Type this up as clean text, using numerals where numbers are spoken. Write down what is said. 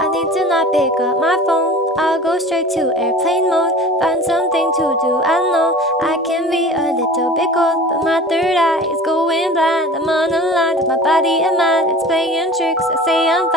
I need to not pick up my phone. I'll go straight to airplane mode. Find something to do. I know I can be a little bit cold, but my third eye is going blind. I'm on a line with my body and mind. It's playing tricks. I say I'm fine.